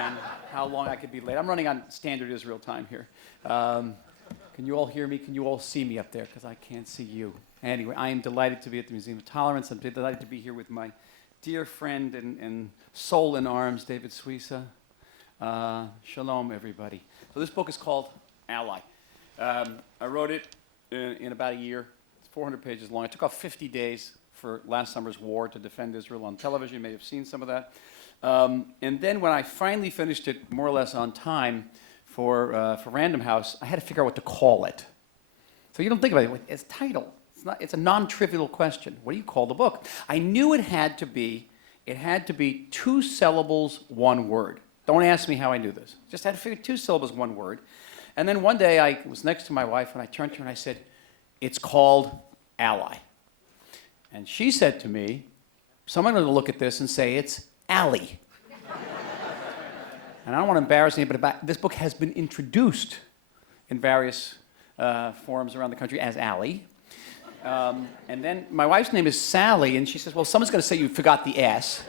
and how long I could be late. I'm running on standard Israel time here. Can you all hear me? Can you all see me up there? Because I can't see you. Anyway, I am delighted to be at the Museum of Tolerance. I'm delighted to be here with my dear friend and soul in arms, David Suissa. Shalom, everybody. So this book is called Ally. I wrote it in about a year. It's 400 pages long. I took off 50 days for last summer's war to defend Israel on television. You may have seen some of that. And then when I finally finished it more or less on time for Random House, I had to figure out what to call it. So you don't think about it. It's title. It's a non-trivial question. What do you call the book? I knew it had to be 2 syllables, 1 word. Don't ask me how I knew this. Just had to figure 2 syllables, 1 word. And then one day I was next to my wife and I turned to her and I said, it's called Ally. And she said to me, someone going to look at this and say it's Ally. And I don't want to embarrass anybody, but this book has been introduced in various forums around the country as Ally. And then my wife's name is Sally, and she says, well, someone's going to say you forgot the S.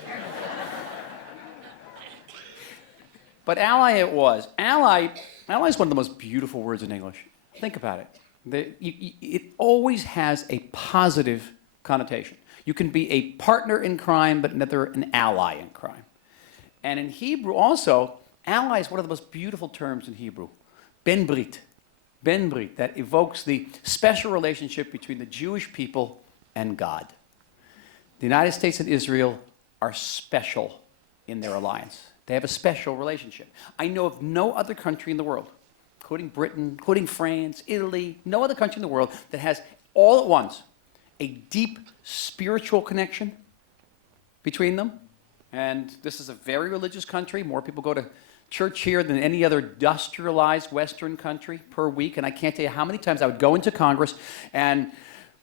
But Ally it was. Ally is one of the most beautiful words in English. Think about it. It always has a positive connotation. You can be a partner in crime, but never an ally in crime. And in Hebrew also, ally is one of the most beautiful terms in Hebrew. Ben Brit. Ben Brit, that evokes the special relationship between the Jewish people and God. The United States and Israel are special in their alliance. They have a special relationship. I know of no other country in the world, including Britain, including France, Italy, no other country in the world that has all at once a deep spiritual connection between them. And this is a very religious country. More people go to church here than any other industrialized Western country per week. And I can't tell you how many times I would go into Congress and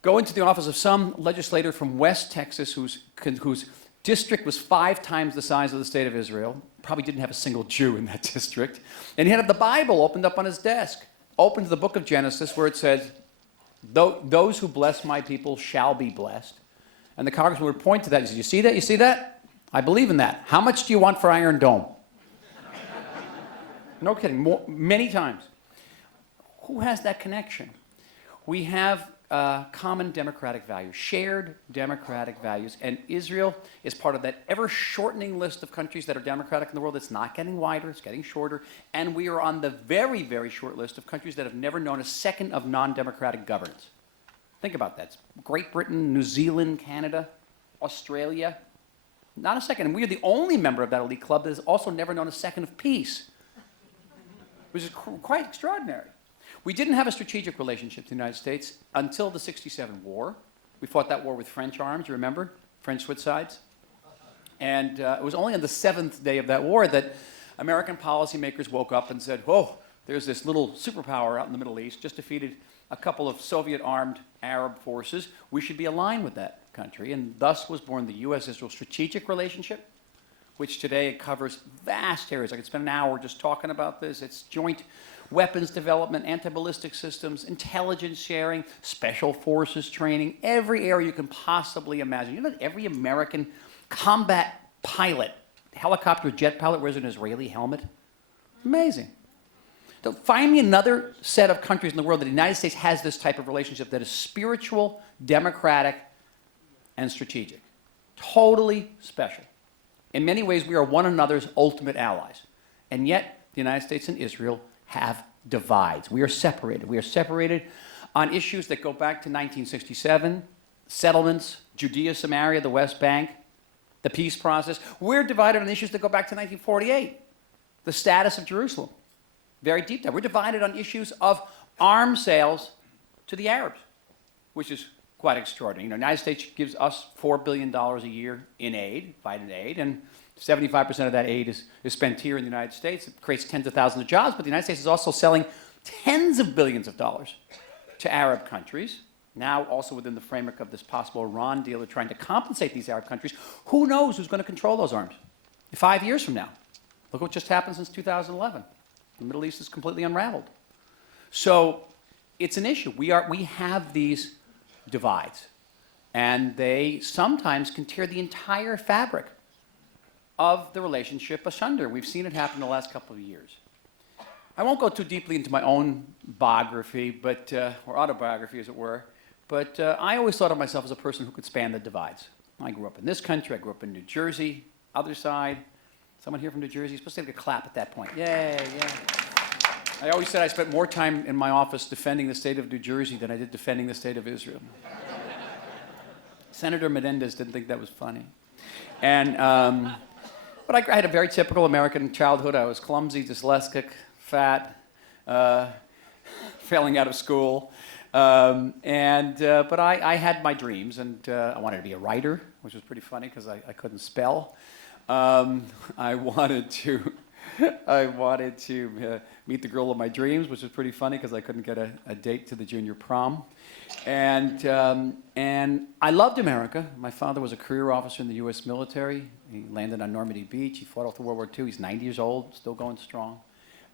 go into the office of some legislator from West Texas whose district was 5 times the size of the state of Israel. Probably didn't have a single Jew in that district. And he had the Bible opened up on his desk. Opened to the book of Genesis where it says, those who bless my people shall be blessed. And the congressman would point to that. He said, you see that? You see that? I believe in that. How much do you want for Iron Dome? No kidding. Many times. Who has that connection? We have common democratic values, shared democratic values, and Israel is part of that ever-shortening list of countries that are democratic in the world. It's not getting wider, it's getting shorter, and we are on the very, very short list of countries that have never known a second of non-democratic governance. Think about that. It's Great Britain, New Zealand, Canada, Australia. Not a second. And we are the only member of that elite club that has also never known a second of peace, which is quite extraordinary. We didn't have a strategic relationship to the United States until the '67 war. We fought that war with French arms, you remember? French Switzides. And it was only on the 7th day of that war that American policymakers woke up and said, whoa, there's this little superpower out in the Middle East, just defeated a couple of Soviet-armed Arab forces. We should be aligned with that country. And thus was born the U.S.-Israel strategic relationship, which today covers vast areas. I could spend an hour just talking about this. It's joint weapons development, anti-ballistic systems, intelligence sharing, special forces training, every area you can possibly imagine. You know that every American combat pilot, helicopter jet pilot, wears an Israeli helmet? Amazing. So find me another set of countries in the world that the United States has this type of relationship that is spiritual, democratic, and strategic. Totally special. In many ways, we are one another's ultimate allies. And yet, the United States and Israel have divides. We are separated. We are separated on issues that go back to 1967, settlements, Judea, Samaria, the West Bank, the peace process. We're divided on issues that go back to 1948, the status of Jerusalem. Very deep dive. We're divided on issues of arms sales to the Arabs, which is quite extraordinary. You know, the United States gives us $4 billion a year in aid, Biden aid, and 75% of that aid is spent here in the United States. It creates tens of thousands of jobs, but the United States is also selling tens of billions of dollars to Arab countries. Now also within the framework of this possible Iran deal, they're trying to compensate these Arab countries. Who knows who's going to control those arms 5 years from now? Look what just happened since 2011. The Middle East is completely unraveled. So it's an issue. We have these divides, and they sometimes can tear the entire fabric of the relationship asunder. We've seen it happen in the last couple of years. I won't go too deeply into my own biography, but, or autobiography, as it were, but I always thought of myself as a person who could span the divides. I grew up in this country. I grew up in New Jersey, other side. Someone here from New Jersey? You're supposed to take a clap at that point. Yay, yeah. I always said I spent more time in my office defending the state of New Jersey than I did defending the state of Israel. Senator Menendez didn't think that was funny. And, but I had a very typical American childhood. I was clumsy, dyslexic, fat, failing out of school. But I had my dreams, and I wanted to be a writer, which was pretty funny because I couldn't spell. I wanted to meet the girl of my dreams, which was pretty funny because I couldn't get a date to the junior prom. And I loved America. My father was a career officer in the U.S. military. He landed on Normandy Beach. He fought after World War II. He's 90 years old, still going strong.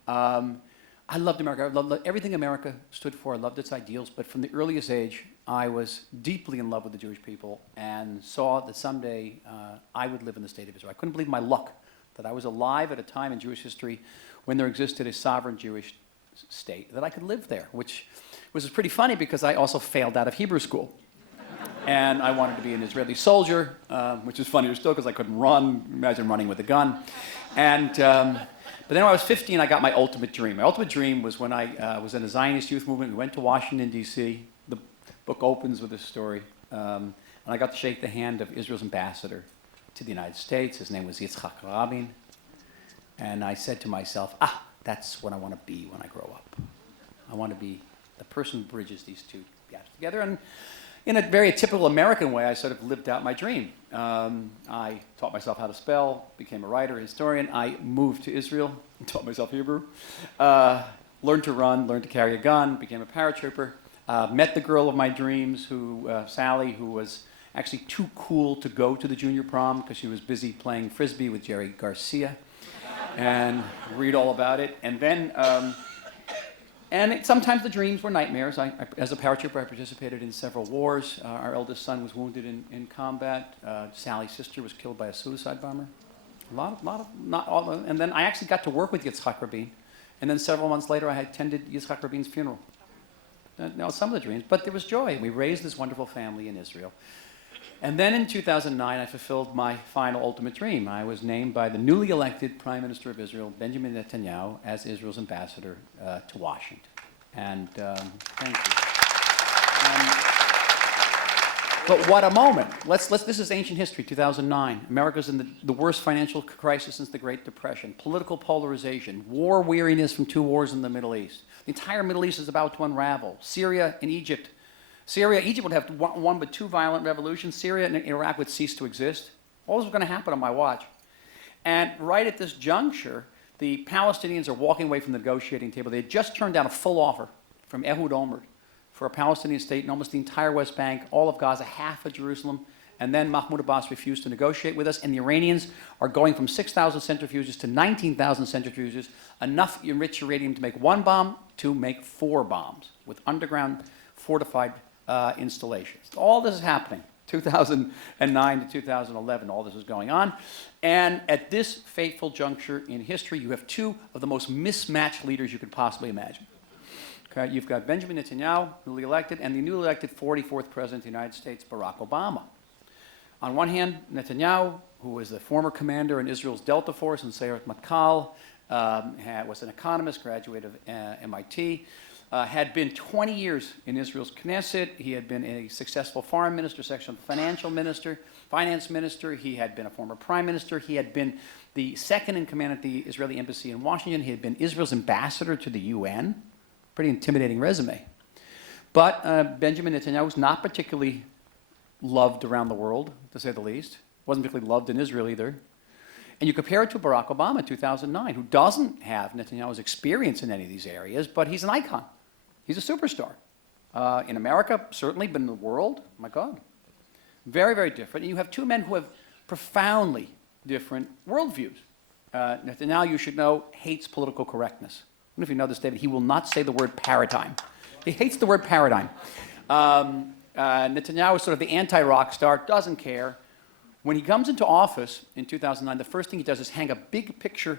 I loved America. I loved everything America stood for. I loved its ideals. But from the earliest age, I was deeply in love with the Jewish people and saw that someday I would live in the state of Israel. I couldn't believe my luck that I was alive at a time in Jewish history when there existed a sovereign Jewish state, that I could live there, which was pretty funny because I also failed out of Hebrew school. And I wanted to be an Israeli soldier, which is funnier still because I couldn't run. Imagine running with a gun. But then when I was 15, I got my ultimate dream. My ultimate dream was when I was in a Zionist youth movement. We went to Washington, D.C. The book opens with this story. And I got to shake the hand of Israel's ambassador to the United States. His name was Yitzhak Rabin. And I said to myself, that's what I want to be when I grow up. I want to be the person who bridges these two gaps together. And in a very typical American way, I sort of lived out my dream. I taught myself how to spell, became a writer, historian. I moved to Israel, taught myself Hebrew, learned to run, learned to carry a gun, became a paratrooper, met the girl of my dreams, Sally, who was actually too cool to go to the junior prom because she was busy playing Frisbee with Jerry Garcia, and read all about it. And then, sometimes the dreams were nightmares. As a paratrooper, I participated in several wars. Our eldest son was wounded in combat. Sally's sister was killed by a suicide bomber. Not all. And then I actually got to work with Yitzhak Rabin. And then several months later, I attended Yitzhak Rabin's funeral. Now, some of the dreams, but there was joy. We raised this wonderful family in Israel. And then in 2009, I fulfilled my final ultimate dream. I was named by the newly elected Prime Minister of Israel, Benjamin Netanyahu, as Israel's ambassador to Washington. And thank you. But what a moment. This is ancient history, 2009. America's in the worst financial crisis since the Great Depression. Political polarization, war weariness from 2 wars in the Middle East. The entire Middle East is about to unravel. Syria and Egypt. Egypt would have one but 2 violent revolutions. Syria and Iraq would cease to exist. All this was going to happen on my watch. And right at this juncture, the Palestinians are walking away from the negotiating table. They had just turned down a full offer from Ehud Olmert for a Palestinian state in almost the entire West Bank, all of Gaza, half of Jerusalem. And then Mahmoud Abbas refused to negotiate with us. And the Iranians are going from 6,000 centrifuges to 19,000 centrifuges, enough enriched uranium to make 1 bomb to make 4 bombs with underground fortified installations. All this is happening. 2009 to 2011, all this is going on. And at this fateful juncture in history, you have 2 of the most mismatched leaders you could possibly imagine. Okay, you've got Benjamin Netanyahu, newly elected, and the newly elected 44th President of the United States, Barack Obama. On one hand, Netanyahu, who was the former commander in Israel's Delta Force in Sayeret Matkal, was an economist, graduate of MIT, had been 20 years in Israel's Knesset. He had been a successful foreign minister, section finance minister. He had been a former prime minister. He had been the second in command at the Israeli embassy in Washington. He had been Israel's ambassador to the UN. Pretty intimidating resume. But Benjamin Netanyahu was not particularly loved around the world, to say the least. Wasn't particularly loved in Israel either. And you compare it to Barack Obama in 2009, who doesn't have Netanyahu's experience in any of these areas, but he's an icon. He's a superstar. In America, certainly, but in the world, my God. Very, very different. And you have 2 men who have profoundly different worldviews. Netanyahu, you should know, hates political correctness. I don't know if you know this, David. He will not say the word paradigm. He hates the word paradigm. Netanyahu is sort of the anti-rock star, doesn't care. When he comes into office in 2009, the first thing he does is hang a big picture